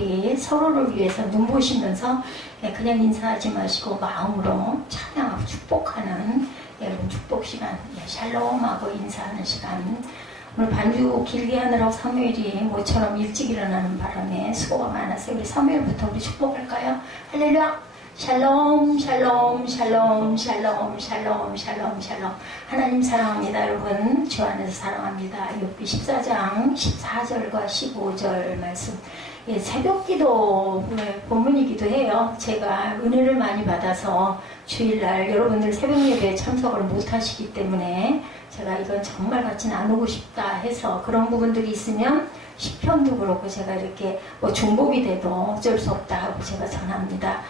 우리 서로를 위해서 눈부시면서 그냥 인사하지 마시고 마음으로 찬양하고 축복하는 여러분 축복 시간, 샬롬하고 인사하는 시간. 오늘 반주 길게 하느라고 사무엘이 모처럼 일찍 일어나는 바람에 수고가 많아서 우리 사무엘부터 우리 축복할까요? 할렐루야! 샬롬 샬롬 샬롬 샬롬 샬롬 샬롬 샬롬. 하나님 사랑합니다. 여러분 주 안에서 사랑합니다. 욥기 14장 14절과 15절 말씀, 새벽기도 본문이기도 해요. 제가 은혜를 많이 받아서 주일날 여러분들 새벽 예배에 참석을 못하시기 때문에 제가 이건 정말 같이 나누고 싶다 해서 그런 부분들이 있으면 시편도 그렇고 제가 이렇게 중복이 돼도 어쩔 수 없다 하고 제가 전합니다.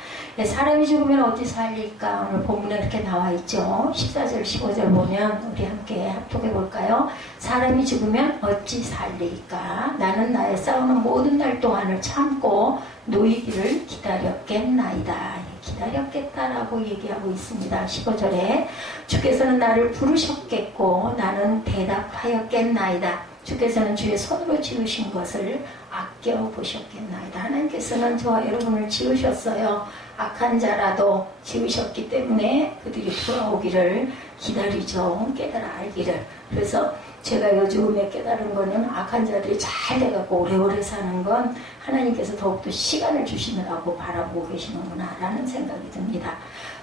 사람이 죽으면 어디 살릴까? 오늘 본문에 이렇게 나와 있죠. 14절 15절 보면 우리 함께 합독해 볼까요? 사람이 죽으면 어찌 살릴까? 나는 나의 싸우는 모든 날 동안을 참고 노이기를 기다렸겠나이다. 기다렸겠다라고 얘기하고 있습니다. 15절에 주께서는 나를 부르셨겠고 나는 대답하였겠나이다. 주께서는 주의 손으로 지으신 것을 아껴보셨겠나이다. 하나님께서는 저와 여러분을 지으셨어요. 악한 자라도 지으셨기 때문에 그들이 돌아오기를 기다리죠. 깨달아 알기를. 그래서 제가 요즘에 깨달은 거는 악한 자들이 잘 돼갖고 오래오래 사는 건 하나님께서 더욱더 시간을 주시느라고 바라보고 계시는구나 라는 생각이 듭니다.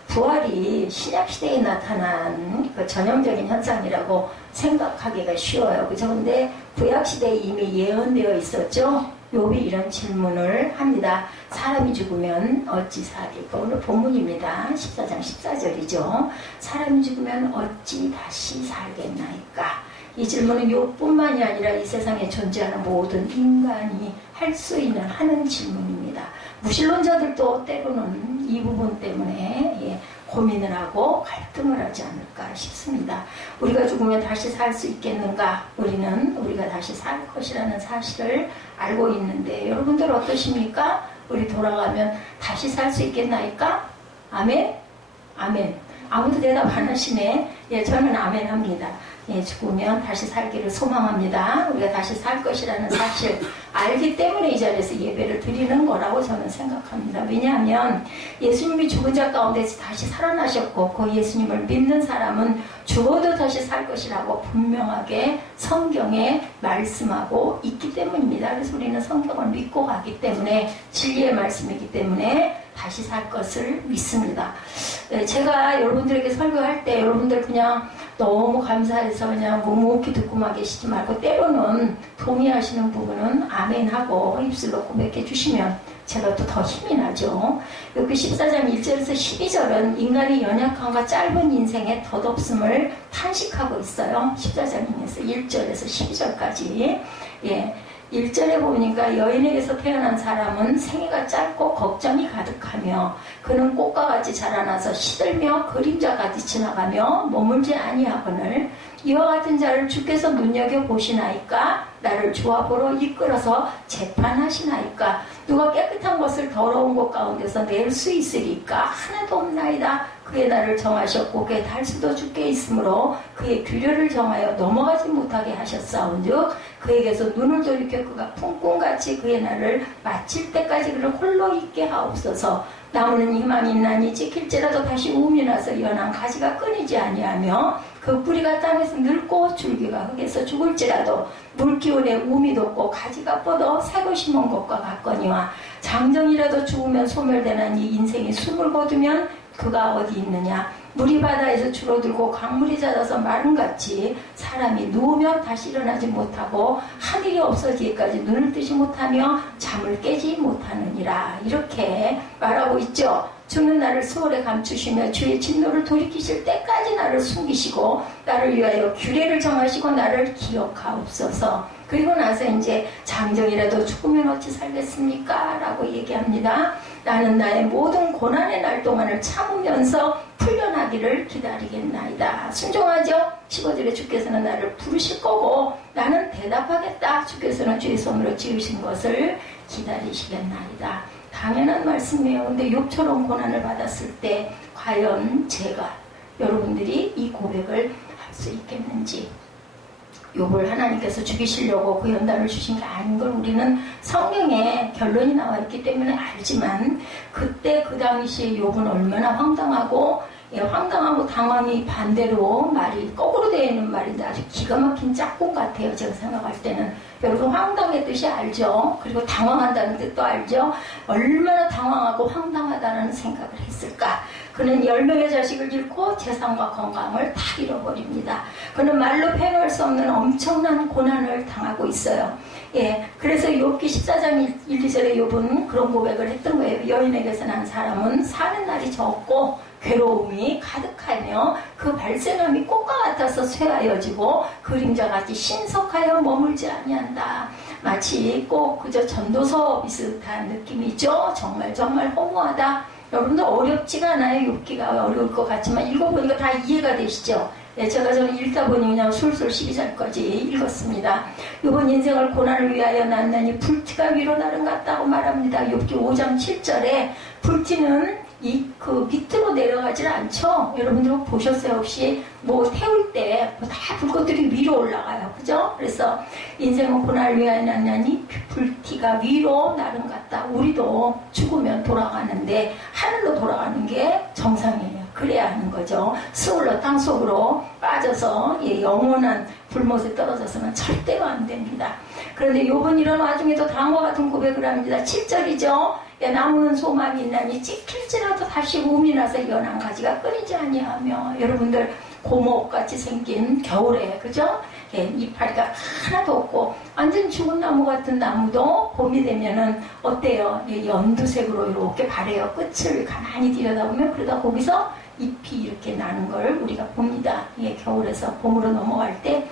부활이 신약시대에 나타난 그 전형적인 현상이라고 생각하기가 쉬워요. 그죠? 근데 구약시대에 이미 예언되어 있었죠? 욥이 이런 질문을 합니다. 사람이 죽으면 어찌 살릴까? 오늘 본문입니다. 14장 14절이죠. 사람이 죽으면 어찌 다시 살겠나이까? 이 질문은 욥뿐만이 아니라 이 세상에 존재하는 모든 인간이 할 수 있는 하는 질문입니다. 무신론자들도 때로는 이 부분 때문에 고민을 하고 갈등을 하지 않을까 싶습니다. 우리가 죽으면 다시 살 수 있겠는가? 우리가 다시 살 것이라는 사실을 알고 있는데 여러분들 어떠십니까? 우리 돌아가면 다시 살 수 있겠나이까? 아멘? 아멘. 아무도 대답 안 하시네. 저는 아멘 합니다. 죽으면 다시 살기를 소망합니다. 우리가 다시 살 것이라는 사실 알기 때문에 이 자리에서 예배를 드리는 거라고 저는 생각합니다. 왜냐하면 예수님이 죽은 자 가운데서 다시 살아나셨고 그 예수님을 믿는 사람은 죽어도 다시 살 것이라고 분명하게 성경에 말씀하고 있기 때문입니다. 그래서 우리는 성경을 믿고 가기 때문에 진리의 말씀이기 때문에 다시 살 것을 믿습니다. 제가 여러분들에게 설교할 때 여러분들 그냥 너무 감사해서 그냥 묵묵히 듣고만 계시지 말고 때로는 동의하시는 부분은 아멘하고 입술로 고백해 주시면 제가 또 더 힘이 나죠. 여기 14장 1절에서 12절은 인간의 연약함과 짧은 인생의 덧없음을 탄식하고 있어요. 14장에서 1절에서 12절까지. 1절에 보니까 여인에게서 태어난 사람은 생애가 짧고 걱정이 가득하며 그는 꽃과 같이 자라나서 시들며 그림자 같이 지나가며 머물지 아니하거늘 이와 같은 자를 주께서 눈여겨보시나이까? 나를 조합으로 이끌어서 재판하시나이까? 누가 깨끗한 것을 더러운 것 가운데서 낼 수 있으리까? 하나도 없나이다. 그의 날을 정하셨고 그의 달수도 주께 있으므로 그의 규례를 정하여 넘어가지 못하게 하셨사온즉 그에게서 눈을 돌이켜 그가 품꿈같이 그의 날을 마칠 때까지 그를 홀로 있게 하옵소서. 나무는 희망이 있나니 찍힐지라도 다시 우음이 나서 연한 가지가 끊이지 아니하며 그 뿌리가 땅에서 늙고 줄기가 흙에서 죽을지라도 물기운에 우음이 돋고 가지가 뻗어 새로 심은 것과 같거니와 장정이라도 죽으면 소멸되나니 인생이 숨을 거두면 그가 어디 있느냐? 물이 바다에서 줄어들고 강물이 잦아서 마름같이 사람이 누우면 다시 일어나지 못하고 하늘이 없어지기까지 눈을 뜨지 못하며 잠을 깨지 못하느니라. 이렇게 말하고 있죠. 주는 나를 수월에 감추시며 주의 진노를 돌이키실 때까지 나를 숨기시고 나를 위하여 규례를 정하시고 나를 기억하옵소서. 그리고 나서 이제 장정이라도 죽으면 어찌 살겠습니까? 라고 얘기합니다. 나는 나의 모든 고난의 날 동안을 참으면서 풀려나기를 기다리겠나이다. 순종하죠? 15절에 주께서는 나를 부르실 거고 나는 대답하겠다. 주께서는 주의 손으로 지으신 것을 기다리시겠나이다. 당연한 말씀이에요. 근데 욥처럼 고난을 받았을 때 과연 제가 여러분들이 이 고백을 할 수 있겠는지 욥을 하나님께서 죽이시려고 그 연단을 주신 게 아닌 걸 우리는 성경에 결론이 나와 있기 때문에 알지만, 그때 그 당시에 욥은 얼마나 황당하고, 황당하고 당황이 반대로 말이 거꾸로 되어 있는 말인데 아주 기가 막힌 짝꿍 같아요. 제가 생각할 때는. 여러분, 황당의 뜻이 알죠? 그리고 당황한다는 뜻도 알죠? 얼마나 당황하고 황당하다는 생각을 했을까? 그는 10명의 자식을 잃고 재산과 건강을 다 잃어버립니다. 그는 말로 표현할 수 없는 엄청난 고난을 당하고 있어요. 그래서 욥기 14장 1, 2절에 욥은 그런 고백을 했던 거예요. 여인에게서 난 사람은 사는 날이 적고 괴로움이 가득하며 그 발생함이 꽃과 같아서 쇠하여지고 그림자같이 신속하여 머물지 아니한다. 마치 꼭 그저 전도서 비슷한 느낌이죠. 정말 허무하다. 여러분들 어렵지가 않아요. 욥기가 어려울 것 같지만 읽어보니까 다 이해가 되시죠? 제가 저는 읽다 보니 그냥 술술 12절까지 읽었습니다. 욥은 인생을 고난을 위하여 낳나니 불티가 위로 나른 같다고 말합니다. 욥기 5장 7절에 불티는 그 밑으로 내려가질 않죠. 여러분들 보셨어요? 혹시 뭐 태울 때 다 불꽃들이 위로 올라가요. 그죠? 그래서 인생은 고난을 위하여 낳나니 불티가 위로 나른 것 같다. 우리도 죽으면 돌아가는데 하늘로 돌아가는 게 정상이에요. 그래야 하는 거죠. 스올로 땅속으로 빠져서 영원한 불못에 떨어져서는 절대로 안 됩니다. 그런데 욥은 이런 와중에도 다음과 같은 고백을 합니다. 7절이죠. 나무는 소망이 있나니 찍힐지라도 다시 움이 나서 연한 가지가 끊이지 아니하며. 여러분들 고목같이 생긴 겨울에, 그죠? 이파리가 하나도 없고 완전 죽은 나무 같은 나무도 봄이 되면은 어때요? 연두색으로 이렇게 바래요. 끝을 가만히 들여다보면. 그러다 거기서 잎이 이렇게 나는 걸 우리가 봅니다. 겨울에서 봄으로 넘어갈 때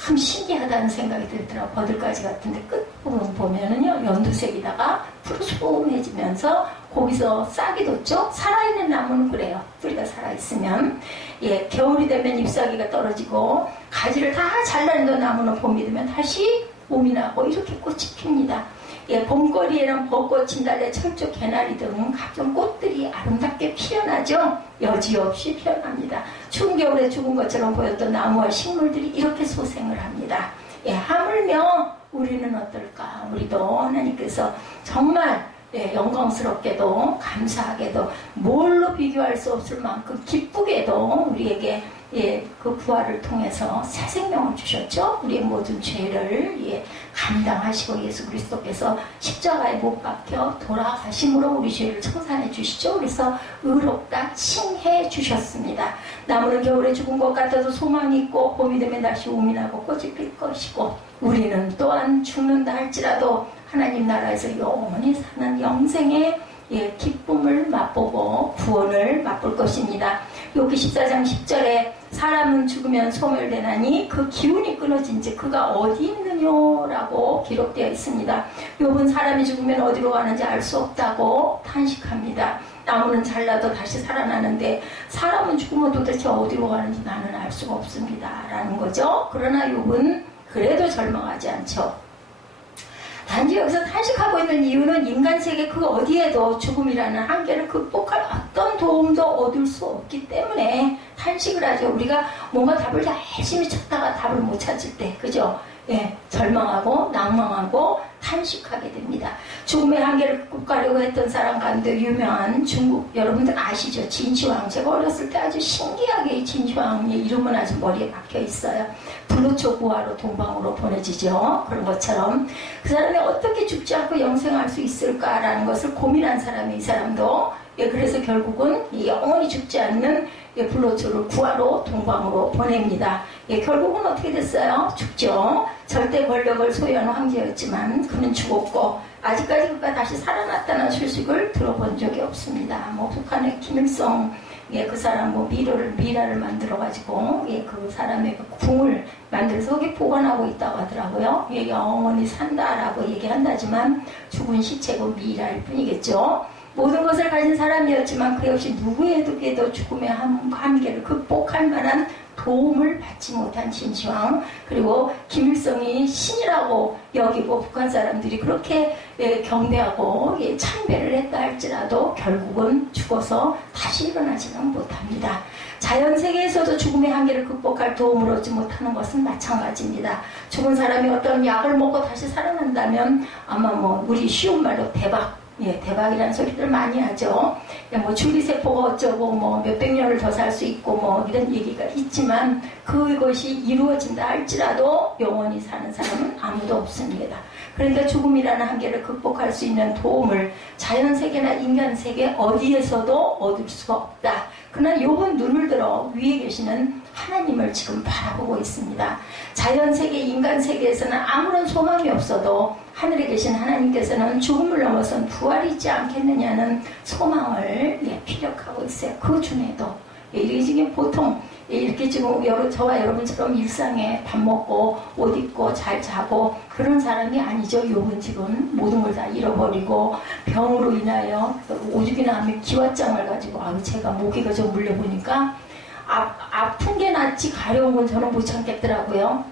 참 신기하다는 생각이 들더라고요. 버들가지 같은데 끝부분 보면은요, 연두색이다가 푸르스름해지면서 거기서 싹이 돋죠? 살아있는 나무는 그래요. 뿌리가 살아있으면. 겨울이 되면 잎사귀가 떨어지고 가지를 다 잘라낸 나무는 봄이 되면 다시 봄이 나고 이렇게 꽃이 핍니다. 봄거리에는 벚꽃, 진달래, 철쭉, 개나리 등 각종 꽃들이 아름답게 피어나죠. 여지없이 피어납니다. 추운 겨울에 죽은 것처럼 보였던 나무와 식물들이 이렇게 소생을 합니다. 하물며 우리는 어떨까? 우리도 하나님께서 정말 영광스럽게도 감사하게도 뭘로 비교할 수 없을 만큼 기쁘게도 우리에게 그 부활을 통해서 새 생명을 주셨죠. 우리의 모든 죄를 감당하시고 예수 그리스도께서 십자가에 못 박혀 돌아가심으로 우리 죄를 청산해 주시죠. 그래서 의롭다 칭해 주셨습니다. 나무는 겨울에 죽은 것 같아도 소망이 있고 봄이 되면 다시 우미 나고 꽃이 필 것이고 우리는 또한 죽는다 할지라도 하나님 나라에서 영원히 사는 영생의 기쁨을 맛보고 구원을 맛볼 것입니다. 욥기 14장 10절에 사람은 죽으면 소멸되나니 그 기운이 끊어진지 그가 어디 있느냐라고 기록되어 있습니다. 욥은 사람이 죽으면 어디로 가는지 알 수 없다고 탄식합니다. 나무는 잘라도 다시 살아나는데 사람은 죽으면 도대체 어디로 가는지 나는 알 수가 없습니다. 라는 거죠. 그러나 욥은 그래도 절망하지 않죠. 단지 여기서 탄식하고 있는 이유는 인간 세계 그 어디에도 죽음이라는 한계를 극복할 어떤 도움도 얻을 수 없기 때문에 탄식을 하죠. 우리가 뭔가 답을 열심히 찾다가 답을 못 찾을 때, 그죠? 절망하고 낭망하고 탄식하게 됩니다. 죽음의 한계를 극복하려고 했던 사람 가운데 유명한 중국 여러분들 아시죠? 진시황. 제가 어렸을 때 아주 신기하게 이 진시황의 이름은 아주 머리에 박혀 있어요. 불로초 부하로 동방으로 보내지죠. 그런 것처럼 그 사람이 어떻게 죽지 않고 영생할 수 있을까라는 것을 고민한 사람이 이 사람도 그래서 결국은 영원히 죽지 않는 불로초를 구하러 동방으로 보냅니다. 결국은 어떻게 됐어요? 죽죠. 절대 권력을 소유한 황제였지만 그는 죽었고 아직까지 그가 다시 살아났다는 소식을 들어본 적이 없습니다. 북한의 김일성 그 사람 미라를 만들어가지고 그 사람의 그 궁을 만들어서 거기 보관하고 있다고 하더라고요. 영원히 산다라고 얘기한다지만 죽은 시체고 미라일 뿐이겠죠. 모든 것을 가진 사람이었지만 그 역시 누구에게도 죽음의 한계를 극복할 만한 도움을 받지 못한 진시황, 그리고 김일성이 신이라고 여기고 북한 사람들이 그렇게 경배하고 참배를 했다 할지라도 결국은 죽어서 다시 일어나지는 못합니다. 자연 세계에서도 죽음의 한계를 극복할 도움을 얻지 못하는 것은 마찬가지입니다. 죽은 사람이 어떤 약을 먹고 다시 살아난다면 아마 뭐 우리 쉬운 말로 대박, 대박이라는 소리들 많이 하죠. 뭐 줄기세포가 어쩌고 뭐 몇백 년을 더 살 수 있고 뭐 이런 얘기가 있지만 그것이 이루어진다 할지라도 영원히 사는 사람은 아무도 없습니다. 그러니까 죽음이라는 한계를 극복할 수 있는 도움을 자연세계나 인간세계 어디에서도 얻을 수가 없다. 그러나 욥은 눈을 들어 위에 계시는 하나님을 지금 바라보고 있습니다. 자연세계, 인간세계에서는 아무런 소망이 없어도 하늘에 계신 하나님께서는 죽음을 넘어선 부활이 있지 않겠느냐는 소망을 피력하고 있어요. 그 중에도 이게 지금 보통 이렇게 지금 저와 여러분처럼 일상에 밥 먹고 옷 입고 잘 자고 그런 사람이 아니죠. 욥은 지금 모든 걸 다 잃어버리고 병으로 인하여 오죽이나 하면 기왓장을 가지고 제가 모기가 좀 물려보니까 아픈 게 낫지 가려운 건 저는 못 참겠더라고요.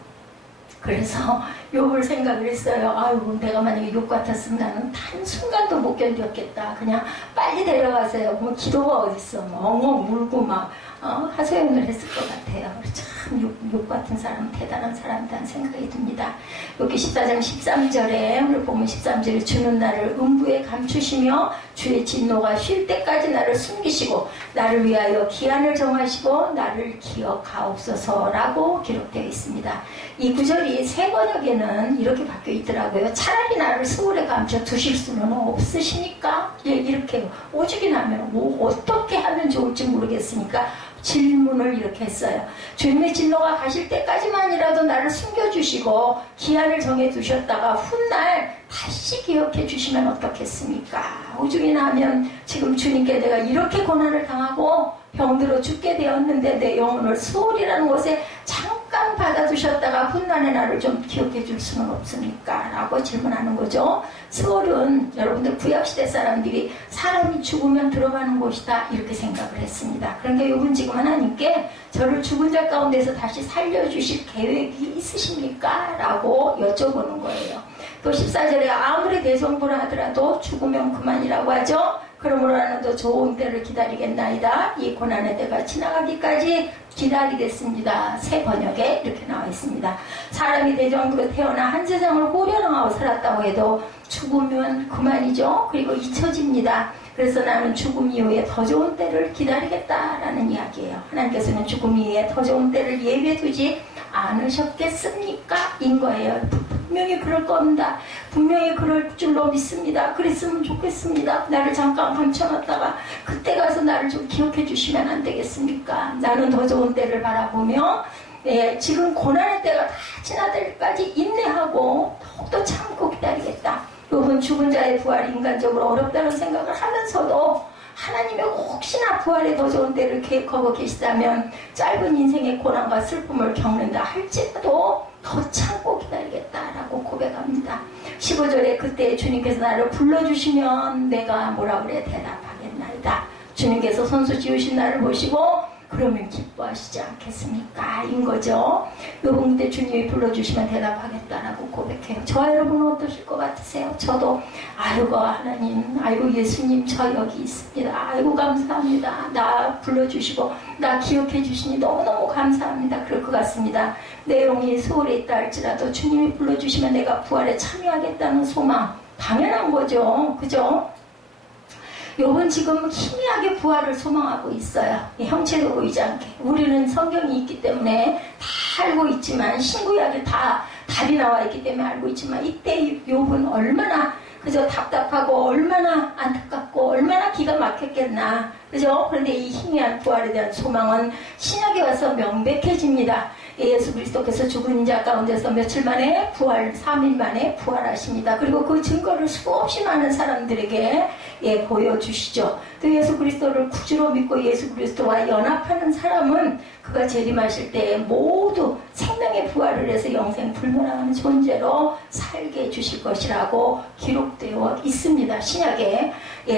그래서 욥을 생각을 했어요. 아이고 내가 만약에 욥 같았으면 나는 한순간도 못 견뎠겠다. 그냥 빨리 데려가세요. 뭐 기도가 어딨어. 엉엉 울고 막 하소연을 했을 것 같아요. 참 욥 같은 사람 대단한 사람이라는 생각이 듭니다. 여기 14장 13절에 오늘 보면 13절에 주는 나를 음부에 감추시며 주의 진노가 쉴 때까지 나를 숨기시고 나를 위하여 기한을 정하시고 나를 기억하옵소서라고 기록되어 있습니다. 이 구절이 새 번역에는 이렇게 바뀌어 있더라고요. 차라리 나를 스올에 감춰 두실 수는 없으시니까 이렇게 오죽이 나면 뭐 어떻게 하면 좋을지 모르겠으니까 질문을 이렇게 했어요. 주님의 진노가 가실 때까지만이라도 나를 숨겨주시고 기한을 정해두셨다가 훗날 다시 기억해 주시면 어떻겠습니까? 오죽이나 하면 지금 주님께 내가 이렇게 고난을 당하고 병들어 죽게 되었는데 내 영혼을 수월이라는 곳에 잠깐 받아두셨다가 훗날의 나를 좀 기억해 줄 수는 없습니까? 라고 질문하는 거죠. 수월은 여러분들 구약시대 사람들이 사람이 죽으면 들어가는 곳이다 이렇게 생각을 했습니다. 그런데 욥은 지금 하나님께 저를 죽은 자 가운데서 다시 살려주실 계획이 있으십니까? 라고 여쭤보는 거예요. 또 14절에 아무리 대성부라 하더라도 죽으면 그만이라고 하죠. 그러므로 나는 더 좋은 때를 기다리겠나이다. 이 고난의 때가 지나가기까지 기다리겠습니다. 새 번역에 이렇게 나와 있습니다. 사람이 대정부로 태어나 한 세상을 호련하고 살았다고 해도 죽으면 그만이죠. 그리고 잊혀집니다. 그래서 나는 죽음 이후에 더 좋은 때를 기다리겠다라는 이야기예요. 하나님께서는 죽음 이후에 더 좋은 때를 예비해두지 않으셨겠습니까? 인 거예요. 분명히 그럴 겁니다. 분명히 그럴 줄로 믿습니다. 그랬으면 좋겠습니다. 나를 잠깐 감춰놨다가 그때 가서 나를 좀 기억해 주시면 안 되겠습니까? 나는 더 좋은 때를 바라보며 지금 고난의 때가 다 지나들 때까지 인내하고 더욱더 참고 기다리겠다. 욥은 죽은 자의 부활이 인간적으로 어렵다는 생각을 하면서도 하나님의 혹시나 부활에 더 좋은 때를 계획하고 계시다면 짧은 인생의 고난과 슬픔을 겪는다 할지라도 더 참고 기다리겠다라고 고백합니다. 15절에 그때 주님께서 나를 불러주시면 내가 뭐라 그래 대답하겠나이다. 주님께서 손수 지으신 나를 보시고 그러면 기뻐하시지 않겠습니까? 인 거죠. 요번 때 주님이 불러주시면 대답하겠다라고 고백해요. 저와 여러분은 어떠실 것 같으세요? 저도 아이고 하나님, 아이고 예수님 저 여기 있습니다. 아이고 감사합니다. 나 불러주시고 나 기억해 주시니 너무너무 감사합니다. 그럴 것 같습니다. 내용이 소홀해 있다 할지라도 주님이 불러주시면 내가 부활에 참여하겠다는 소망 당연한 거죠. 그죠? 욥은 지금 희미하게 부활을 소망하고 있어요. 형체도 보이지 않게. 우리는 성경이 있기 때문에 다 알고 있지만 신구약에 다 답이 나와 있기 때문에 알고 있지만 이때 욥은 얼마나 그저 답답하고 얼마나 안타깝고 얼마나 기가 막혔겠나. 그죠? 그런데 이 희미한 부활에 대한 소망은 신약에 와서 명백해집니다. 예수 그리스도께서 죽은 자 가운데서 며칠 만에 부활, 3일 만에 부활하십니다. 그리고 그 증거를 수없이 많은 사람들에게 보여주시죠. 또 예수 그리스도를 구주로 믿고 예수 그리스도와 연합하는 사람은 그가 재림하실 때 모두 생명의 부활을 해서 영생 불멸하는 존재로 살게 해주실 것이라고 기록되어 있습니다. 신약에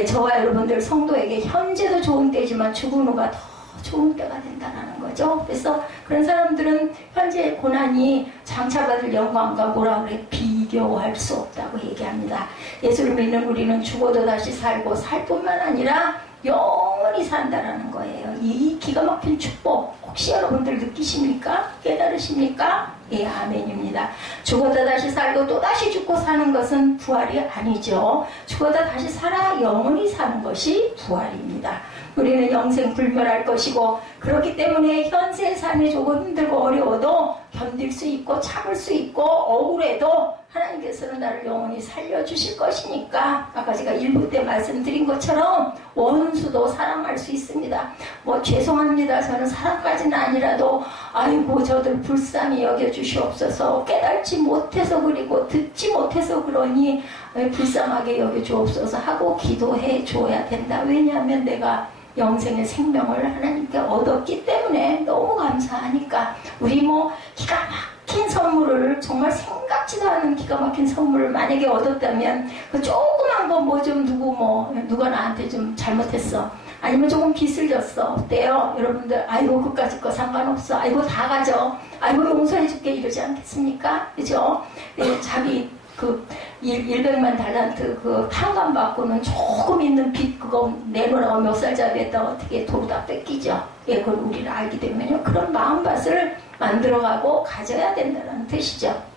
저와 여러분들 성도에게 현재도 좋은 때지만 죽은 후가 더 좋은 때가 된다는 거죠. 그래서 그런 사람들은 현재 고난이 장차받을 영광과 뭐라 그래 비교할 수 없다고 얘기합니다. 예수를 믿는 우리는 죽어도 다시 살고 살 뿐만 아니라 영원히 산다라는 거예요. 이 기가 막힌 축복 혹시 여러분들 느끼십니까? 깨달으십니까? 예, 아멘입니다. 죽어도 다시 살고 또 다시 죽고 사는 것은 부활이 아니죠. 죽어도 다시 살아 영원히 사는 것이 부활입니다. 우리는 영생 불멸할 것이고 그렇기 때문에 현세 삶이 조금 힘들고 어려워도 견딜 수 있고 참을 수 있고 억울해도 하나님께서는 나를 영원히 살려주실 것이니까 아까 제가 1부 때 말씀드린 것처럼 원수도 사랑할 수 있습니다. 뭐 죄송합니다. 저는 사랑까지는 아니라도 아이고 저들 불쌍히 여겨주시옵소서. 깨닫지 못해서 그리고 듣지 못해서 그러니 불쌍하게 여겨주옵소서 하고 기도해 줘야 된다. 왜냐하면 내가 영생의 생명을 하나님께 얻었기 때문에 너무 감사하니까 우리 뭐 기가 막힌 선물을 정말 생각지도 않은 기가 막힌 선물을 만약에 얻었다면 그 조그만 거 뭐 좀 누가 나한테 좀 잘못했어 아니면 조금 빚을 졌어 어때요? 여러분들 아이고 그까짓 거 상관없어 아이고 다 가져 아이고 용서해줄게 이러지 않겠습니까? 그죠? 자기 그 100만 달란트 그 탕감 받고는 조금 있는 빚 그거 내놓으라고 몇 살짜리 했다가 어떻게 도로 다 뺏기죠. 예, 그걸 우리는 알기 때문에요. 그런 마음밭을 만들어가고 가져야 된다는 뜻이죠.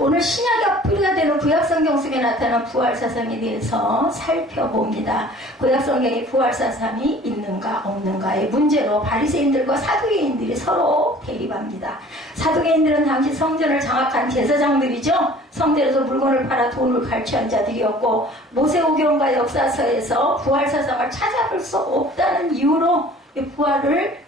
오늘 신약의 뿌리가 되는 구약성경 속에 나타난 부활사상에 대해서 살펴봅니다. 구약성경에 부활사상이 있는가 없는가의 문제로 바리새인들과 사두개인들이 서로 대립합니다. 사두개인들은 당시 성전을 장악한 제사장들이죠. 성전에서 물건을 팔아 돈을 갈취한 자들이었고 모세오경과 역사서에서 부활사상을 찾아볼 수 없다는 이유로 부활을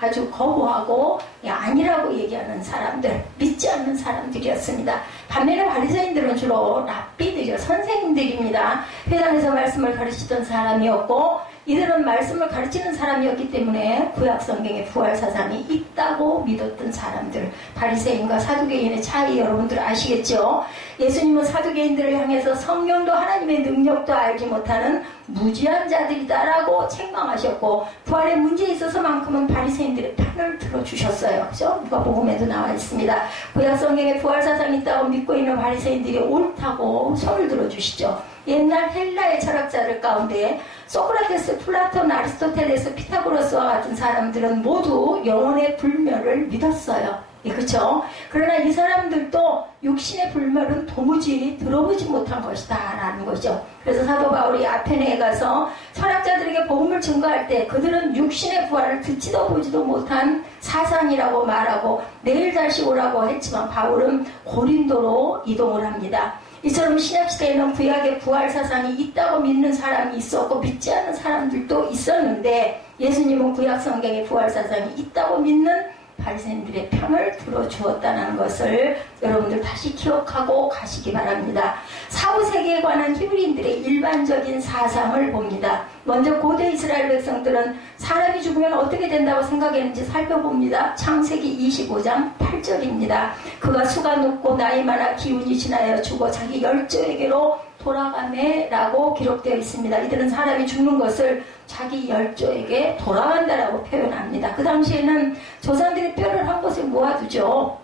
아주 거부하고 아니라고 얘기하는 사람들, 믿지 않는 사람들이었습니다. 반면에 바리새인들은 주로 랍비들이요, 선생님들입니다. 회당에서 말씀을 가르치던 사람이었고 이들은 말씀을 가르치는 사람이었기 때문에 구약성경에 부활사상이 있다고 믿었던 사람들. 바리새인과 사두개인의 차이 여러분들 아시겠죠? 예수님은 사두개인들을 향해서 성령도 하나님의 능력도 알지 못하는 무지한 자들이다라고 책망하셨고 부활의 문제에 있어서만큼은 바리새인들의 편을 들어주셨어요. 그죠? 누가복음에도 나와 있습니다. 구약성경에 부활사상이 있다고 믿고 있는 바리새인들이 옳다고 손을 들어주시죠. 옛날 헬라의 철학자들 가운데 소크라테스, 플라톤, 아리스토텔레스, 피타고라스와 같은 사람들은 모두 영혼의 불멸을 믿었어요. 예, 그렇죠? 그러나 이 사람들도 육신의 불멸은 도무지 들어보지 못한 것이다 라는 거죠. 그래서 사도 바울이 아테네에 가서 철학자들에게 복음을 증거할 때 그들은 육신의 부활을 듣지도 보지도 못한 사상이라고 말하고 내일 다시 오라고 했지만 바울은 고린도로 이동을 합니다. 이처럼 신약시대에는 구약의 부활사상이 있다고 믿는 사람이 있었고 믿지 않는 사람들도 있었는데 예수님은 구약성경에 부활사상이 있다고 믿는 바리새인들의 편을 들어주었다는 것을 여러분들 다시 기억하고 가시기 바랍니다. 사후세계에 관한 히브리인들의 일반적인 사상을 봅니다. 먼저 고대 이스라엘 백성들은 사람이 죽으면 어떻게 된다고 생각했는지 살펴봅니다. 창세기 25장 8절입니다. 그가 수가 높고 나이 많아 기운이 지나여 죽어 자기 열조에게로 돌아가매라고 기록되어 있습니다. 이들은 사람이 죽는 것을 자기 열조에게 돌아간다라고 표현합니다. 그 당시에는 조상들이 뼈를 한 곳에 모아두죠.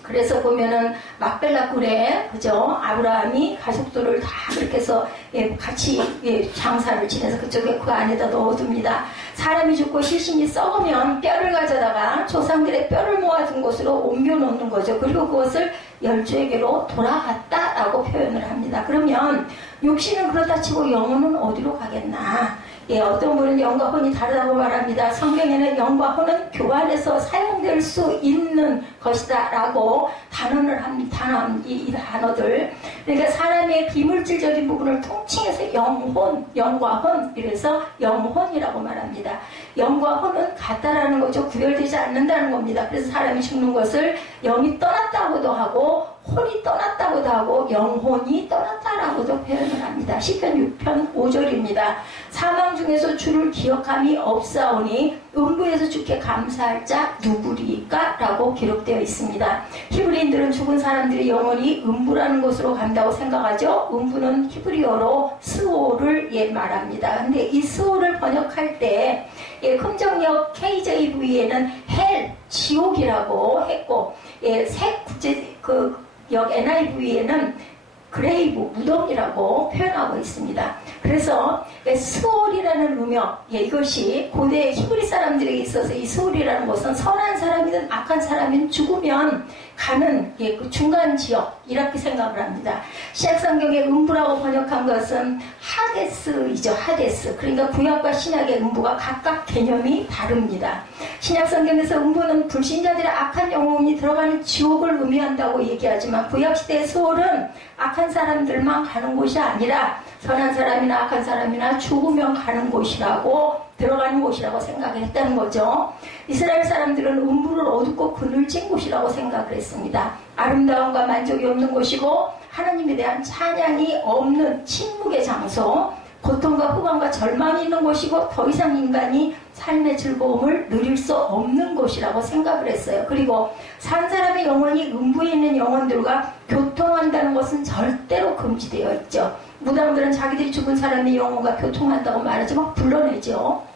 그래서 보면은 막벨라 굴에 그죠? 아브라함이 가족들을 다 그렇게 해서 같이 장사를 지내서 그쪽에 그 안에다 넣어둡니다. 사람이 죽고 시신이 썩으면 뼈를 가져다가 조상들의 뼈를 모아둔 곳으로 옮겨놓는 거죠. 그리고 그것을 열조에게로 돌아갔다라고 표현을 합니다. 그러면 육신은 그렇다 치고 영혼은 어디로 가겠나? 어떤 분은 영과 혼이 다르다고 말합니다. 성경에는 영과 혼은 교환해서 사용될 수 있는 것이다 라고 단언을 합니다. 이 단어들. 그러니까 사람의 비물질적인 부분을 통칭해서 영혼, 영과 혼, 이래서 영혼이라고 말합니다. 영과 혼은 같다라는 거죠. 구별되지 않는다는 겁니다. 그래서 사람이 죽는 것을 영이 떠났다고도 하고 혼이 떠났다고도 하고 영혼이 떠났다라고도 표현을 합니다. 시편 6편 5절입니다. 사망 중에서 주를 기억함이 없사오니 음부에서 주께 감사할 자 누구리까? 라고 기록되어 있습니다. 히브리인들은 죽은 사람들의 영혼이 음부라는 곳으로 간다고 생각하죠. 음부는 히브리어로 스오를 말합니다. 근데 이 스오를 번역할 때 금정역 KJV에는 헬, 지옥이라고 했고 새 국제 역 NIV에는 그레이브, 무덤이라고 표현하고 있습니다. 그래서 스올이라는 음역, 이것이 고대 히브리 사람들에게 있어서 이 스올이라는 것은 선한 사람이든 악한 사람이든 죽으면 가는 그 중간 지역 이렇게 생각을 합니다. 신약성경의 음부라고 번역한 것은 하데스이죠. 하데스. 그러니까 구약과 신약의 음부가 각각 개념이 다릅니다. 신약성경에서 음부는 불신자들의 악한 영혼이 들어가는 지옥을 의미한다고 얘기하지만 구약시대의 스올은 악한 사람들만 가는 곳이 아니라 선한 사람이나 악한 사람이나 죽으면 가는 곳이라고 들어가는 곳이라고 생각을 했다는 거죠. 이스라엘 사람들은 음부를 어둡고 그늘진 곳이라고 생각을 했습니다. 아름다움과 만족이 없는 곳이고 하나님에 대한 찬양이 없는 침묵의 장소, 고통과 후반과 절망이 있는 곳이고 더 이상 인간이 삶의 즐거움을 누릴 수 없는 곳이라고 생각을 했어요. 그리고 산 사람의 영혼이 음부에 있는 영혼들과 교통한다는 것은 절대로 금지되어 있죠. 무당들은 자기들이 죽은 사람의 영혼과 교통한다고 말하지 막 불러내죠.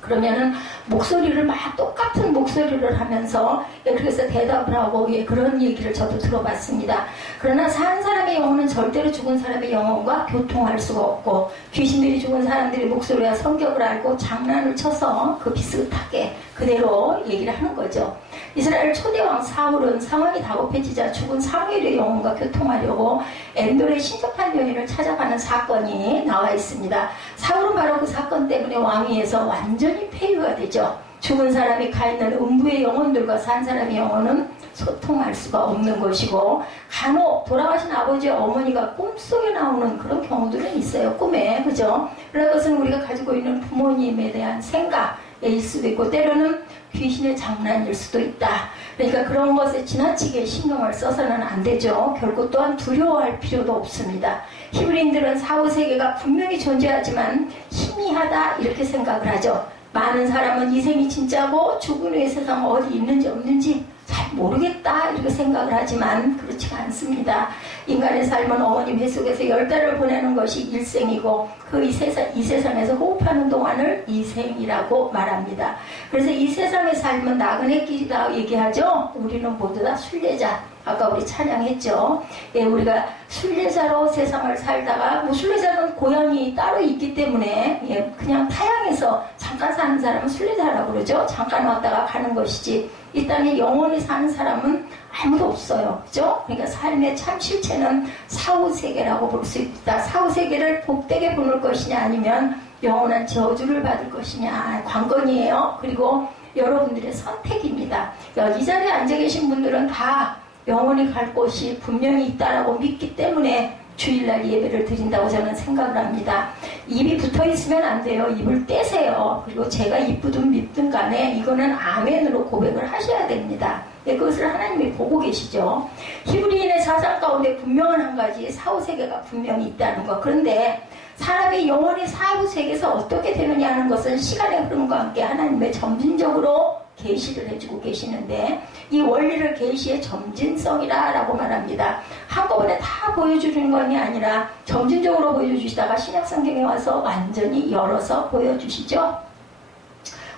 그러면은 목소리를 막 똑같은 목소리를 하면서 그래서 대답을 하고 그런 얘기를 저도 들어봤습니다. 그러나 산 사람의 영혼은 절대로 죽은 사람의 영혼과 교통할 수가 없고 귀신들이 죽은 사람들의 목소리와 성격을 알고 장난을 쳐서 그 비슷하게 그대로 얘기를 하는 거죠. 이스라엘 초대왕 사울은 상황이 다급해지자 죽은 사무엘의 영혼과 교통하려고 엔돌의 신접한 여인을 찾아가는 사건이 나와 있습니다. 사울은 바로 그 사건 때문에 왕위에서 완전히 폐위가 되죠. 죽은 사람이 가 있는 음부의 영혼들과 산 사람의 영혼은 소통할 수가 없는 것이고 간혹 돌아가신 아버지와 어머니가 꿈속에 나오는 그런 경우들은 있어요. 꿈에. 그죠? 그런 것은 우리가 가지고 있는 부모님에 대한 생각일 수도 있고 때로는 귀신의 장난일 수도 있다. 그러니까 그런 것에 지나치게 신경을 써서는 안 되죠. 결국 또한 두려워할 필요도 없습니다. 히브리인들은 사후세계가 분명히 존재하지만 희미하다 이렇게 생각을 하죠. 많은 사람은 이 생이 진짜고 죽은 후의 세상 어디 있는지 없는지 잘 모르겠다 이렇게 생각을 하지만 그렇지가 않습니다. 인간의 삶은 어머니 뱃속에서 10달을 보내는 것이 일생이고 그 이 세상에서 호흡하는 동안을 이생이라고 말합니다. 그래서 이 세상의 삶은 나그네 길이라고 얘기하죠. 우리는 모두 다 순례자. 아까 우리 찬양했죠. 우리가 순례자로 세상을 살다가 순례자는 고향이 따로 있기 때문에 그냥 타향에서 잠깐 사는 사람은 순례자라고 그러죠. 잠깐 왔다가 가는 것이지 이 땅에 영원히 사는 사람은 아무도 없어요. 그죠? 그러니까 삶의 참 실체는 사후세계라고 볼 수 있다. 사후세계를 복되게 보낼 것이냐 아니면 영원한 저주를 받을 것이냐 관건이에요. 그리고 여러분들의 선택입니다. 이 자리에 앉아 계신 분들은 다 영원히 갈 곳이 분명히 있다라고 믿기 때문에 주일날 예배를 드린다고 저는 생각을 합니다. 입이 붙어 있으면 안 돼요. 입을 떼세요. 그리고 제가 이쁘든 밉든 간에 이거는 아멘으로 고백을 하셔야 됩니다. 그것을 하나님이 보고 계시죠. 히브리인의 사상 가운데 분명한 한 가지 사후세계가 분명히 있다는 것. 그런데 사람이 영원히 사후세계에서 어떻게 되느냐 하는 것은 시간의 흐름과 함께 하나님의 점진적으로 계시를 해주고 계시는데 이 원리를 계시의 점진성이라고 말합니다. 한꺼번에 다 보여주는 것이 아니라 점진적으로 보여주시다가 신약성경에 와서 완전히 열어서 보여주시죠.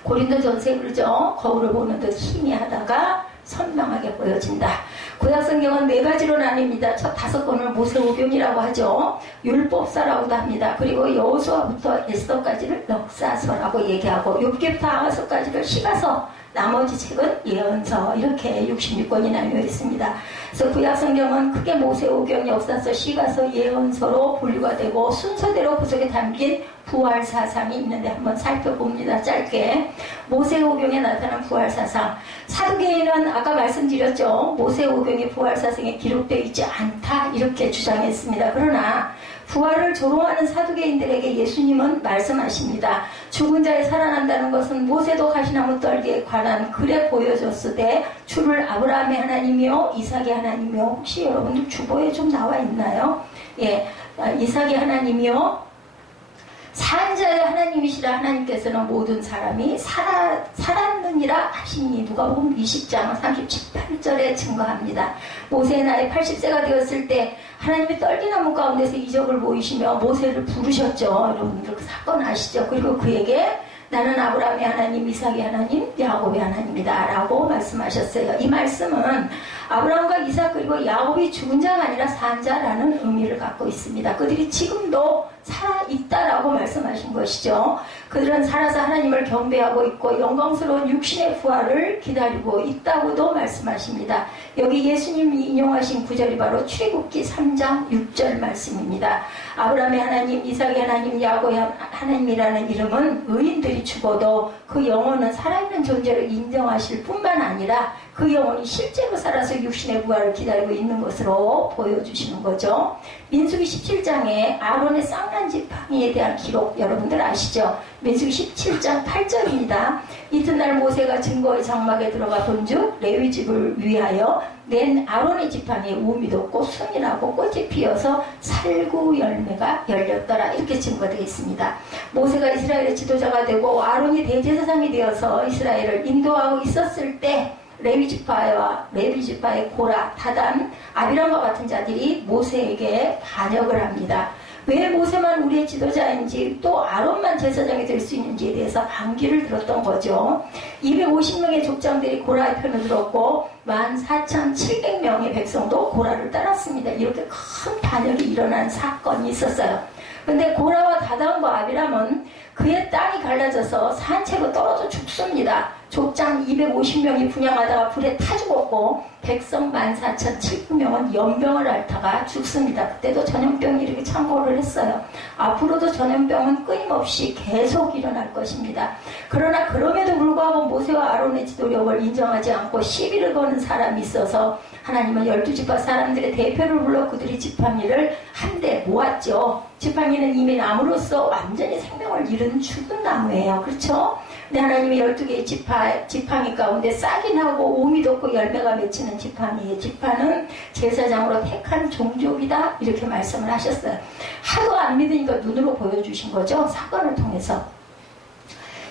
고린도전서에 그러죠. 거울을 보는 듯 희미하다가 선명하게 보여진다. 구약성경은 4가지로 나뉩니다. 첫 5권을 모세오경이라고 하죠. 율법서라고도 합니다. 그리고 여호수아부터 에스더까지를 역사서라고 얘기하고 욥기부터 아하서까지를 시가서, 나머지 책은 예언서, 이렇게 66권이 나뉘어 있습니다. 그래서 구약성경은 크게 모세오경, 역사서, 시가서, 예언서로 분류가 되고 순서대로 그 속에 담긴 부활사상이 있는데 한번 살펴봅니다. 짧게. 모세오경에 나타난 부활사상. 사두개인은 아까 말씀드렸죠. 모세오경의 부활사상에 기록되어 있지 않다 이렇게 주장했습니다. 그러나 부활을 조롱하는 사두개인들에게 예수님은 말씀하십니다. 죽은 자에 살아난다는 것은 모세도 가시나무 떨기에 관한 글에 보여줬으되 주를 아브라함의 하나님이요 이삭의 하나님이요. 혹시 여러분들 주보에 좀 나와 있나요? 이삭의 하나님이요 산자의 하나님이시라. 하나님께서는 모든 사람이 살았느니라 하시니 누가복음 20장 38절에 증거합니다. 모세의 나이 80세가 되었을 때 하나님이 떨기나무 가운데서 이적을 보이시며 모세를 부르셨죠. 여러분들 그 사건 아시죠? 그리고 그에게 나는 아브라함의 하나님, 이삭의 하나님, 야곱의 하나님이다 라고 말씀하셨어요. 이 말씀은 아브라함과 이삭 그리고 야곱이 죽은 자가 아니라 산 자라는 의미를 갖고 있습니다. 그들이 지금도 살아있다라고 말씀하신 것이죠. 그들은 살아서 하나님을 경배하고 있고 영광스러운 육신의 부활을 기다리고 있다고도 말씀하십니다. 여기 예수님이 인용하신 구절이 바로 출애굽기 3장 6절 말씀입니다. 아브라함의 하나님, 이삭의 하나님, 야곱의 하나님이라는 이름은 의인들이 죽어도 그 영혼은 살아있는 존재로 인정하실 뿐만 아니라 그 영혼이 실제로 살아서 육신의 부활을 기다리고 있는 것으로 보여주시는 거죠. 민수기 17장에 아론의 쌍난 지팡이에 대한 기록 여러분들 아시죠? 민수기 17장 8절입니다. 이튿날 모세가 증거의 장막에 들어가 본즉 레위 집을 위하여 낸 아론의 지팡이에 우음이 돋고 순이 나고 꽃이 피어서 살구 열매가 열렸더라. 이렇게 증거되어 있습니다. 모세가 이스라엘의 지도자가 되고 아론이 대제사장이 되어서 이스라엘을 인도하고 있었을 때 레위 지파의 고라, 다단, 아비람과 같은 자들이 모세에게 반역을 합니다. 왜 모세만 우리의 지도자인지 또 아론만 제사장이 될 수 있는지에 대해서 반기를 들었던 거죠. 250명의 족장들이 고라의 편을 들었고 14,700명의 백성도 고라를 따랐습니다. 이렇게 큰 반역이 일어난 사건이 있었어요. 근데 고라와 다단과 아비람은 그의 땅이 갈라져서 산채로 떨어져 죽습니다. 족장 250명이 분양하다가 불에 타 죽었고 백성 14,700명은 연병을 앓다가 죽습니다. 그때도 전염병이 이렇게 창궐을 했어요. 앞으로도 전염병은 끊임없이 계속 일어날 것입니다. 그러나 그럼에도 불구하고 모세와 아론의 지도력을 인정하지 않고 시비를 거는 사람이 있어서 하나님은 12지파 사람들의 대표를 불러 그들이 지팡이를 한데 모았죠. 지팡이는 이미 나무로서 완전히 생명을 잃은 죽은 나무예요. 그렇죠? 근데 하나님이 12개의 지팡이 가운데 싹이 나고 우음이 돋고 열매가 맺히는 지팡이의 지파는 제사장으로 택한 종족이다. 이렇게 말씀을 하셨어요. 하도 안 믿으니까 눈으로 보여주신 거죠. 사건을 통해서.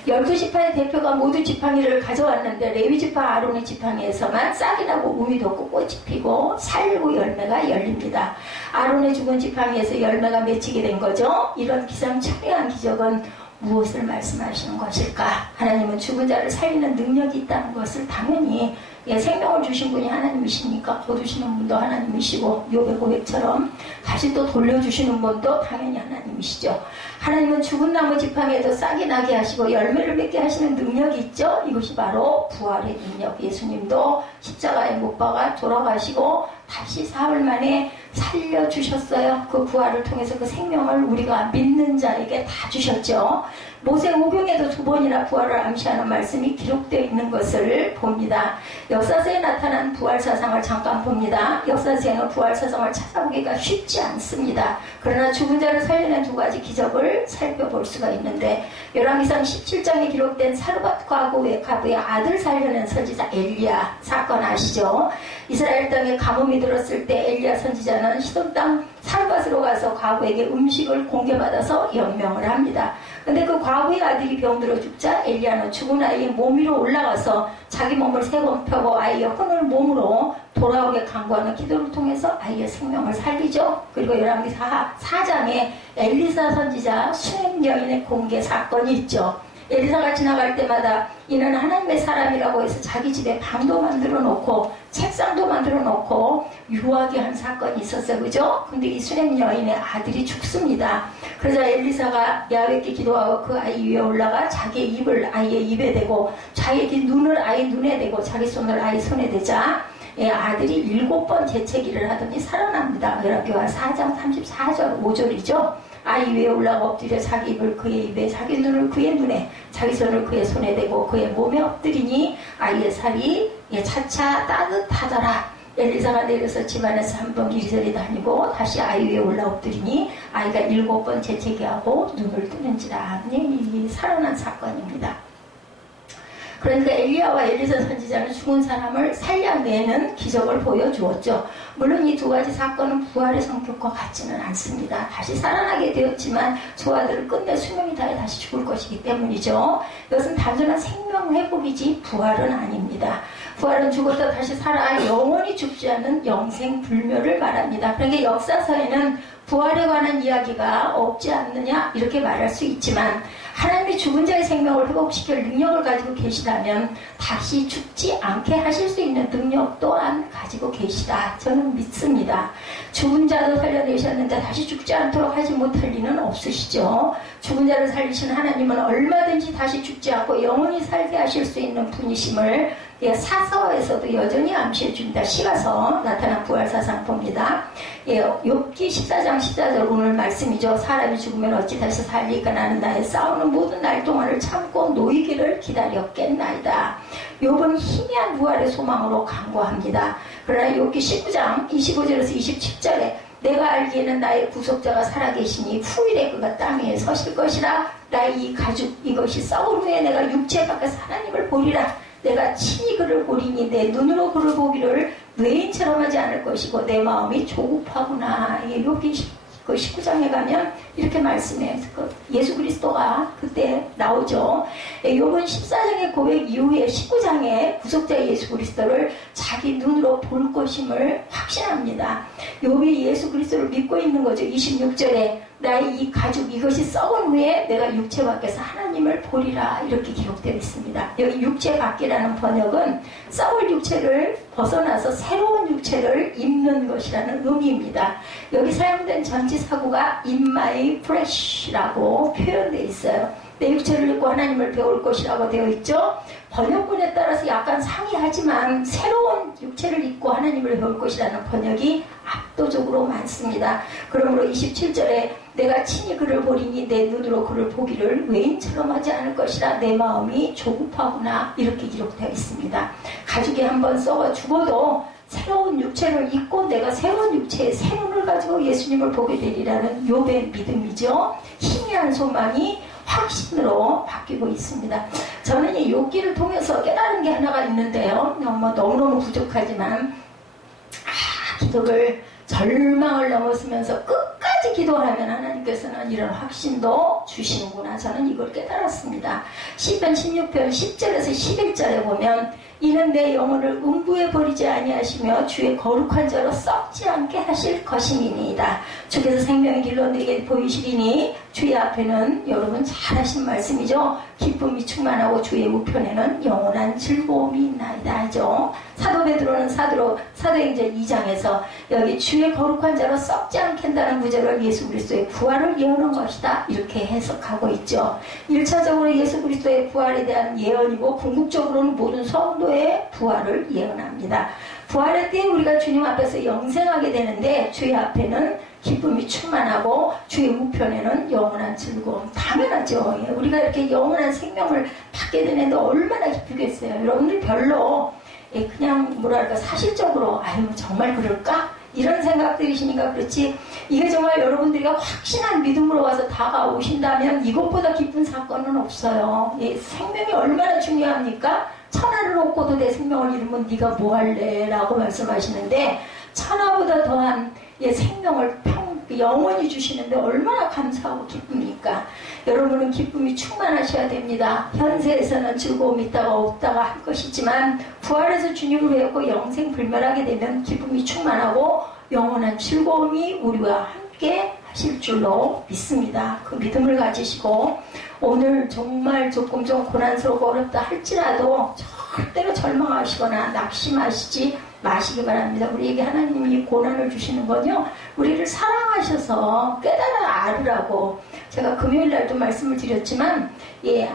12지파의 대표가 모두 지팡이를 가져왔는데 레위지파 아론의 지팡이에서만 싹이 나고 우음이 돋고 꽃이 피고 살구 열매가 열립니다. 아론의 죽은 지팡이에서 열매가 맺히게 된 거죠. 이런 기상천외한 기적은 무엇을 말씀하시는 것일까? 하나님은 죽은 자를 살리는 능력이 있다는 것을 당연히 생명을 주신 분이 하나님이시니까 거두시는 분도 하나님이시고 욥의 고백처럼 다시 또 돌려주시는 분도 당연히 하나님이시죠. 하나님은 죽은 나무 지팡이에도 싹이 나게 하시고 열매를 맺게 하시는 능력이 있죠. 이것이 바로 부활의 능력. 예수님도 십자가에 못 박아 돌아가시고 다시 사흘 만에 살려주셨어요. 그 부활을 통해서 그 생명을 우리가 믿는 자에게 다 주셨죠. 모세 오경에도 2번이나 부활을 암시하는 말씀이 기록되어 있는 것을 봅니다. 역사서에 나타난 부활 사상을 잠깐 봅니다. 역사서에는 부활 사상을 찾아보기가 쉽지 않습니다. 그러나 죽은 자를 살리는 2가지 기적을 살펴볼 수가 있는데 열왕기상 17장에 기록된 사르밧 과부의 아들 살려낸 선지자 엘리야 사건 아시죠? 이스라엘 땅에 가뭄이 들었을 때 엘리야 선지자는 시돈 땅 사르밧으로 가서 과부에게 음식을 공개받아서 연명을 합니다. 근데 그 과부의 아들이 병들어 죽자 엘리야는 죽은 아이의 몸 위로 올라가서 자기 몸을 3번 펴고 아이의 혼을 몸으로 돌아오게 간구하는 기도를 통해서 아이의 생명을 살리죠. 그리고 열왕기 4장에 엘리사 선지자 수행 여인의 공개 사건이 있죠. 엘리사가 지나갈 때마다 이는 하나님의 사람이라고 해서 자기 집에 방도 만들어 놓고 책상도 만들어 놓고 유하게 한 사건이 있었어요. 그죠? 근데 이 수냄 여인의 아들이 죽습니다. 그러자 엘리사가 야훼께 기도하고 그 아이 위에 올라가 자기의 입을 아이의 입에 대고 자기 눈을 아이 눈에 대고 자기 손을 아이 손에 대자 아들이 7번 재채기를 하더니 살아납니다. 열왕기하 4장 34절 5절이죠. 아이 위에 올라가 엎드려 자기 입을 그의 입에 자기 눈을 그의 눈에 자기 손을 그의 손에 대고 그의 몸에 엎드리니 아이의 살이 차차 따뜻하더라. 엘리사가 내려서 집안에서 한 번 이리저리 다니고 다시 아이 위에 올라 엎드리니 아이가 7번 재채기하고 눈을 뜨는지라. 살아난 사건입니다. 그러니까 엘리야와 엘리사 선지자는 죽은 사람을 살려내는 기적을 보여주었죠. 물론 이 2가지 사건은 부활의 성격과 같지는 않습니다. 다시 살아나게 되었지만 소아들을 끝내 수명이 다해 다시 죽을 것이기 때문이죠. 이것은 단순한 생명 회복이지 부활은 아닙니다. 부활은 죽었다 다시 살아 영원히 죽지 않는 영생불멸을 말합니다. 그러니까 역사서에는 부활에 관한 이야기가 없지 않느냐 이렇게 말할 수 있지만 하나님이 죽은 자의 생명을 회복시킬 능력을 가지고 계시다면 다시 죽지 않게 하실 수 있는 능력 또한 가지고 계시다. 저는 믿습니다. 죽은 자도 살려내셨는데 다시 죽지 않도록 하지 못할 리는 없으시죠. 죽은 자를 살리신 하나님은 얼마든지 다시 죽지 않고 영원히 살게 하실 수 있는 분이심을 사서에서도 여전히 암시해 줍니다. 시가서 나타난 부활사상 봅니다. 욥기 14장 14절 오늘 말씀이죠. 사람이 죽으면 어찌 다시 살리까 나는 나의 싸우는 모든 날 동안을 참고 노이기를 기다렸겠나이다. 욥은 희미한 부활의 소망으로 간구합니다. 그러나 욥기 19장 25절에서 27절에 내가 알기에는 나의 구속자가 살아계시니 후일에 그가 땅 위에 서실 것이라. 나의 이 가죽 이것이 썩은 후에 내가 육체 밖에서 하나님을 보리라. 내가 친히 그를 보리니 내 눈으로 그를 보기를 외인처럼 하지 않을 것이고 내 마음이 조급하구나. 이게 욥기 19장에 가면 이렇게 말씀해요. 예수 그리스도가 그때 나오죠. 욥은 14장의 고백 이후에 19장에 구속자 예수 그리스도를 자기 눈으로 볼 것임을 확신합니다. 욥이 예수 그리스도를 믿고 있는 거죠. 26절에 나의 이 가죽 이것이 썩은 후에 내가 육체 밖에서 하나님을 보리라 이렇게 기록되어 있습니다. 여기 육체 밖이라는 번역은 썩을 육체를 벗어나서 새로운 육체를 입는 것이라는 의미입니다. 여기 사용된 전치사구가 in my flesh라고 표현되어 있어요. 내 육체를 입고 하나님을 배울 것이라고 되어 있죠. 번역본에 따라서 약간 상이하지만 새로운 육체를 입고 하나님을 배울 것이라는 번역이 압도적으로 많습니다. 그러므로 27절에 내가 친히 그를 보리니 내 눈으로 그를 보기를 외인처럼 하지 않을 것이라. 내 마음이 조급하구나 이렇게 기록되어 있습니다. 가죽이 한번 썩어 죽어도 새로운 육체를 입고 내가 새로운 육체의 새 눈을 가지고 예수님을 보게 되리라는 욥의 믿음이죠. 희미한 소망이 확신으로 바뀌고 있습니다. 저는 이 욥기를 통해서 깨달은 게 하나가 있는데요. 너무너무 부족하지만 기도를 절망을 넘어서면서 끝까지 기도하면 하나님께서는 이런 확신도 주시는구나. 저는 이걸 깨달았습니다. 시편 16편 10절에서 11절에 보면 이는 내 영혼을 음부에 버리지 아니하시며 주의 거룩한 자로 썩지 않게 하실 것임이니이다. 주께서 생명의 길로 내게 보이시리니 주의 앞에는 여러분 잘 하신 말씀이죠. 기쁨이 충만하고 주의 우편에는 영원한 즐거움이 있나이다 하죠. 사도 베드로는 사도행전 2장에서 여기 주의 거룩한 자로 썩지 않겠다는 구절을 예수 그리스도의 부활을 예언한 것이다 이렇게 해석하고 있죠. 1차적으로 예수 그리스도의 부활에 대한 예언이고 궁극적으로는 모든 성도의 부활을 예언합니다. 부활의 때에 우리가 주님 앞에서 영생하게 되는데 주의 앞에는 기쁨이 충만하고 주의 우편에는 영원한 즐거움. 당연하죠. 우리가 이렇게 영원한 생명을 받게 되는데 얼마나 기쁘겠어요. 여러분들 별로 그냥 뭐랄까 사실적으로 아유 정말 그럴까? 이런 생각들이시니까 그렇지 이게 정말 여러분들이 확신한 믿음으로 와서 다가오신다면 이것보다 기쁜 사건은 없어요. 생명이 얼마나 중요합니까? 천하를 얻고도 내 생명을 잃으면 네가 뭐 할래? 라고 말씀하시는데 천하보다 더한 생명을 영원히 주시는데 얼마나 감사하고 기쁩니까? 여러분은 기쁨이 충만하셔야 됩니다. 현세에서는 즐거움이 있다가 없다가 할 것이지만 부활해서 주님을 배웠고 영생불멸하게 되면 기쁨이 충만하고 영원한 즐거움이 우리와 함께 하실 줄로 믿습니다. 그 믿음을 가지시고 오늘 정말 조금 좀 고난스럽고 어렵다 할지라도 절대로 절망하시거나 낙심하시지 마시기 바랍니다. 우리에게 하나님이 고난을 주시는 건요 우리를 사랑하셔서 깨달아 알으라고. 제가 금요일날도 말씀을 드렸지만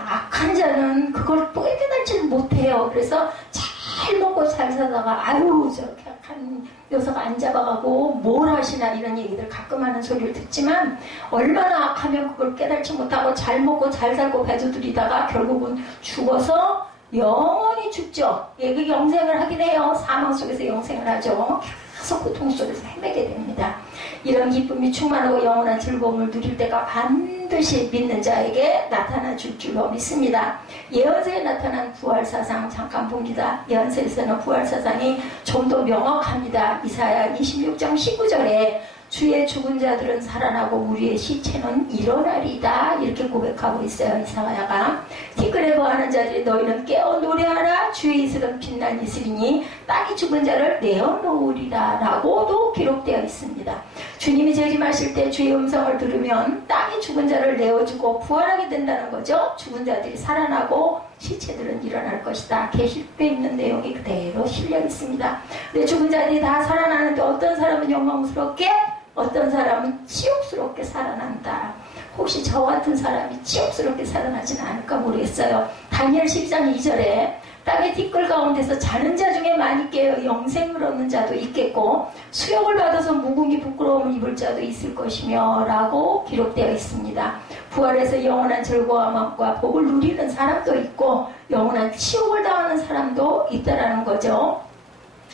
악한 자는 그걸 깨달지는 못해요. 그래서 잘 먹고 잘 살다가 아유 저렇게 악한 녀석 안 잡아가고 뭘 하시나 이런 얘기들 가끔 하는 소리를 듣지만 얼마나 악하면 그걸 깨달지 못하고 잘 먹고 잘 살고 배도들이다가 결국은 죽어서 영원히 죽죠. 그 영생을 하긴 해요. 사망 속에서 영생을 하죠. 계속 고통 속에서 헤매게 됩니다. 이런 기쁨이 충만하고 영원한 즐거움을 누릴 때가 반드시 믿는 자에게 나타나 줄 줄로 믿습니다. 예언서에 나타난 부활사상 잠깐 봅니다. 예언서에서는 부활사상이 좀 더 명확합니다. 이사야 26장 19절에 주의 죽은 자들은 살아나고 우리의 시체는 일어나리다. 이렇게 고백하고 있어요. 이사야가. 티끌에 거하는 자들이 너희는 깨어 노래하라. 주의 이슬은 빛난 이슬이니 땅이 죽은 자를 내어놓으리라 라고도 기록되어 있습니다. 주님이 재림하실 때 주의 음성을 들으면 땅이 죽은 자를 내어주고 부활하게 된다는 거죠. 죽은 자들이 살아나고 시체들은 일어날 것이다. 계시록에 있는 내용이 그대로 실려 있습니다. 근데 죽은 자들이 다 살아나는데 어떤 사람은 영광스럽게, 어떤 사람은 치욕스럽게 살아난다. 혹시 저 같은 사람이 치욕스럽게 살아나지는 않을까 모르겠어요. 다니엘 10장 2절에 땅의 티끌 가운데서 자는 자 중에 많이 깨어 영생을 얻는 자도 있겠고 수욕을 받아서 무궁히 부끄러움을 입을 자도 있을 것이며 라고 기록되어 있습니다. 부활해서 영원한 즐거움과 복을 누리는 사람도 있고 영원한 치욕을 당하는 사람도 있다라는 거죠.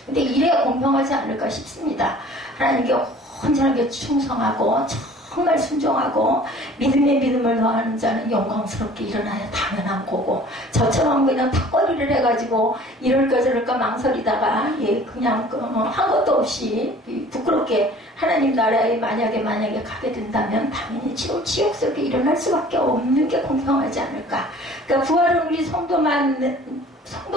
근데 이래야 공평하지 않을까 싶습니다. 하나님께 온전하게 충성하고 정말 순종하고 믿음에 믿음을 더하는 자는 영광스럽게 일어나야 당연한 거고, 저처럼 그냥 턱걸이를 해가지고 이럴까 저럴까 망설이다가 그냥 한 것도 없이 부끄럽게 하나님 나라에 만약에 가게 된다면 당연히 치욕스럽게 일어날 수밖에 없는 게 공평하지 않을까. 그러니까 부활은 우리 성도만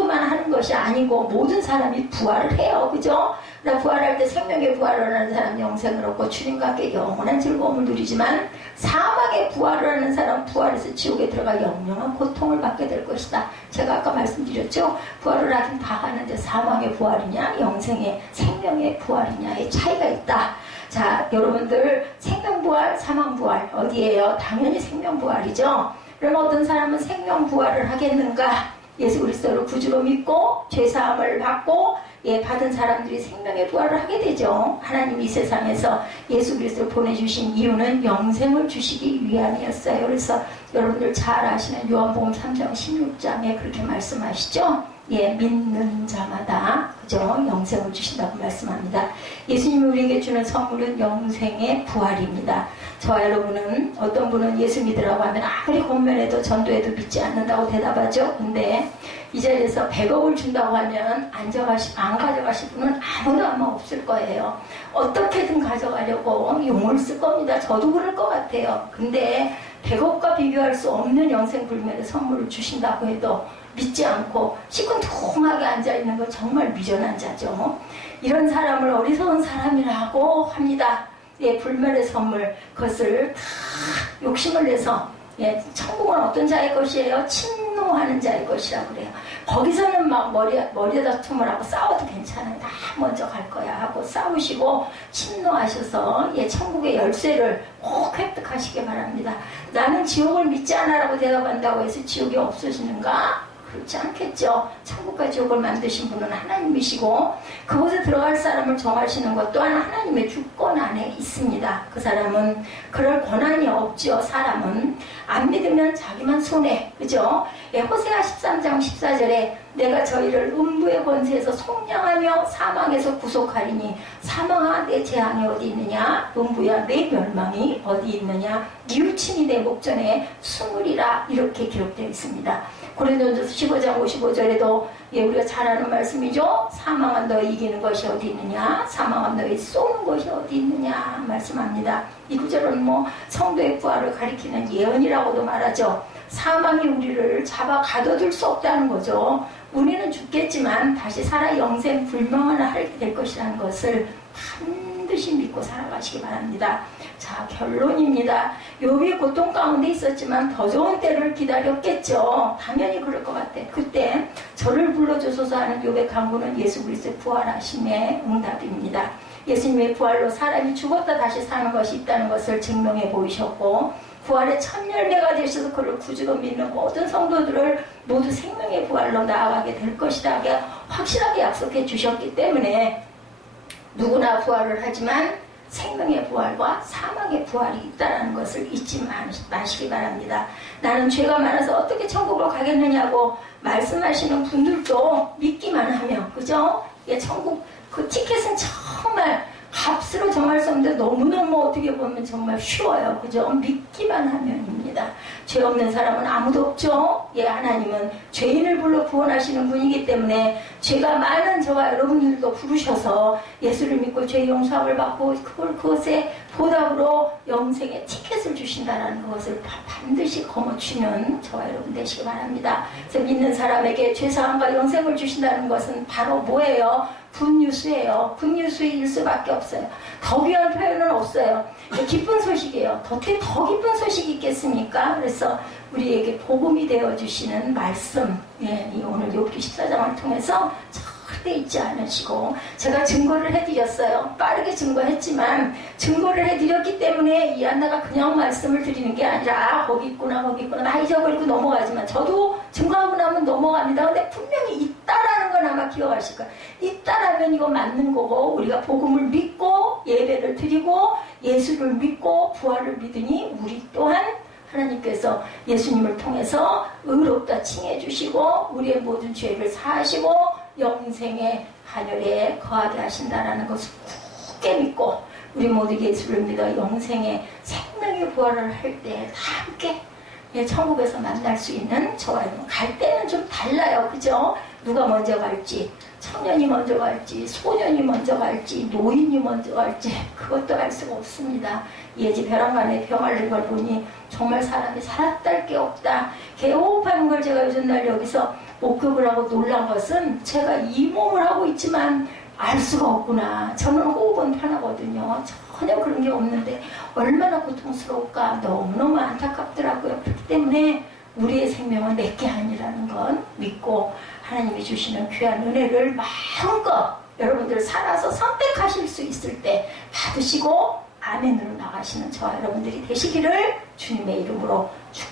하는 것이 아니고 모든 사람이 부활을 해요. 그죠? 그러니까 부활할 때 생명의 부활을 하는 사람 영생을 얻고 주님과 함께 영원한 즐거움을 누리지만 사망의 부활을 하는 사람 부활해서 지옥에 들어가 영영한 고통을 받게 될 것이다. 제가 아까 말씀드렸죠? 부활을 하긴 다 하는데 사망의 부활이냐 영생의 생명의 부활이냐의 차이가 있다. 자, 여러분들 생명부활 사망부활 어디예요? 당연히 생명부활이죠. 그럼 어떤 사람은 생명부활을 하겠는가? 예수 그리스도를 구주로 믿고 죄사함을 받고 받은 사람들이 생명의 부활을 하게 되죠. 하나님이 이 세상에서 예수 그리스도를 보내주신 이유는 영생을 주시기 위함이었어요. 그래서 여러분들 잘 아시는 요한복음 3장 16장에 그렇게 말씀하시죠. 믿는 자마다 그죠? 영생을 주신다고 말씀합니다. 예수님이 우리에게 주는 선물은 영생의 부활입니다. 저와 여러분은 어떤 분은 예수 믿으라고 하면 아무리 권면해도 전도해도 믿지 않는다고 대답하죠. 근데 이 자리에서 100억을 준다고 하면 안 가져가실 분은 아무도 아마 없을 거예요. 어떻게든 가져가려고 용을 쓸 겁니다. 저도 그럴 것 같아요. 근데 100억과 비교할 수 없는 영생불멸의 선물을 주신다고 해도 믿지 않고 시큰둥하게 앉아있는 건 정말 미련한 자죠. 이런 사람을 어리석은 사람이라고 합니다. 불멸의 선물, 그것을 다 욕심을 내서 천국은 어떤 자의 것이에요? 침노하는 자의 것이라고 그래요. 거기서는 막 머리에 다툼을 하고 싸워도 괜찮아요. 나 먼저 갈 거야 하고 싸우시고 침노하셔서 천국의 열쇠를 꼭 획득하시기 바랍니다. 나는 지옥을 믿지 않아라고 대답한다고 해서 지옥이 없어지는가? 그렇지 않겠죠. 천국과 지옥을 만드신 분은 하나님이시고 그곳에 들어갈 사람을 정하시는 것 또한 하나님의 주권 안에 있습니다. 그 사람은 그럴 권한이 없죠. 사람은 안 믿으면 자기만 손해. 그죠? 호세아 13장 14절에 내가 저희를 음부의 권세에서 속량하며 사망에서 구속하리니 사망아 내 재앙이 어디 있느냐, 음부야 내 멸망이 어디 있느냐, 뉘우침이 내 목전에 숨으리라. 이렇게 기록되어 있습니다. 고린도전서 15장 55절에도 우리가 잘 아는 말씀이죠. 사망은 너희 이기는 것이 어디 있느냐, 사망은 너희 쏘는 것이 어디 있느냐 말씀합니다. 이 구절은 성도의 부활을 가리키는 예언이라고도 말하죠. 사망이 우리를 잡아 가둬둘 수 없다는 거죠. 우리는 죽겠지만 다시 살아 영생 불명을 하게 될 것이라는 것을 반드시 믿고 살아가시기 바랍니다. 자, 결론입니다. 욥이 고통 가운데 있었지만 더 좋은 때를 기다렸겠죠. 당연히 그럴 것 같아. 그때 저를 불러주소서 하는 욥의 간구는 예수 그리스도의 부활하심의 응답입니다. 예수님의 부활로 사람이 죽었다 다시 사는 것이 있다는 것을 증명해 보이셨고 부활의 첫 열매가 되셔서 그를 구주로 믿는 모든 성도들을 모두 생명의 부활로 나아가게 될 것이다 확실하게 약속해 주셨기 때문에 누구나 부활을 하지만 생명의 부활과 사망의 부활이 있다는 것을 잊지 마시기 바랍니다. 나는 죄가 많아서 어떻게 천국으로 가겠느냐고 말씀하시는 분들도 믿기만 하면, 그죠? 천국 그 티켓은 정말 값으로 정할 수 없는데 너무너무 어떻게 보면 정말 쉬워요. 그죠? 믿기만 하면입니다. 죄 없는 사람은 아무도 없죠. 예, 하나님은 죄인을 불러 구원하시는 분이기 때문에 죄가 많은 저와 여러분들도 부르셔서 예수를 믿고 죄 용서함을 받고 그것에 보답으로 영생의 티켓을 주신다는 것을 반드시 거머쥐는 저와 여러분 되시기 바랍니다. 그래서 믿는 사람에게 죄사함과 영생을 주신다는 것은 바로 뭐예요? 굿뉴스예요. 굿뉴스일 수밖에 없어요. 더 귀한 표현은 없어요. 기쁜 소식이에요. 어떻게 더 기쁜 소식이 있겠습니까? 그래서 우리에게 복음이 되어주시는 말씀, 예, 오늘 욥기 14장을 통해서 절대 잊지 않으시고, 제가 증거를 해드렸어요. 빠르게 증거했지만 증거를 해드렸기 때문에 이 안나가 그냥 말씀을 드리는 게 아니라 거기 있구나 다 잊어버리고 넘어가지만 저도 증거하고 나면 넘어갑니다. 근데 분명히 있다라는 건 아마 기억하실 거예요. 있다라면 이거 맞는 거고, 우리가 복음을 믿고 예배를 드리고 예수를 믿고 부활을 믿으니 우리 또한 하나님께서 예수님을 통해서 의롭다 칭해 주시고 우리의 모든 죄를 사하시고 영생의 하늘에 거하게 하신다라는 것을 굳게 믿고 우리 모두 예수를 믿어 영생의 생명의 부활을 할 때 다 함께 천국에서 만날 수 있는 저와 여러분. 갈 때는 좀 달라요. 그죠? 누가 먼저 갈지, 청년이 먼저 갈지, 소년이 먼저 갈지, 노인이 먼저 갈지, 그것도 알 수가 없습니다. 예지 벼랑간에 병 앓는 걸 보니 정말 사람이 살았달 게 없다. 개호흡하는 걸 제가 요즘 날 여기서 목격을 하고 놀란 것은 제가 이 몸을 하고 있지만 알 수가 없구나. 저는 호흡은 편하거든요. 전혀 그런 게 없는데 얼마나 고통스러울까. 너무너무 안타깝더라고요. 그렇기 때문에 우리의 생명은 내게 아니라는 건 믿고 하나님이 주시는 귀한 은혜를 마음껏 여러분들 살아서 선택하실 수 있을 때 받으시고 아멘으로 나가시는 저와 여러분들이 되시기를 주님의 이름으로 축복합니다.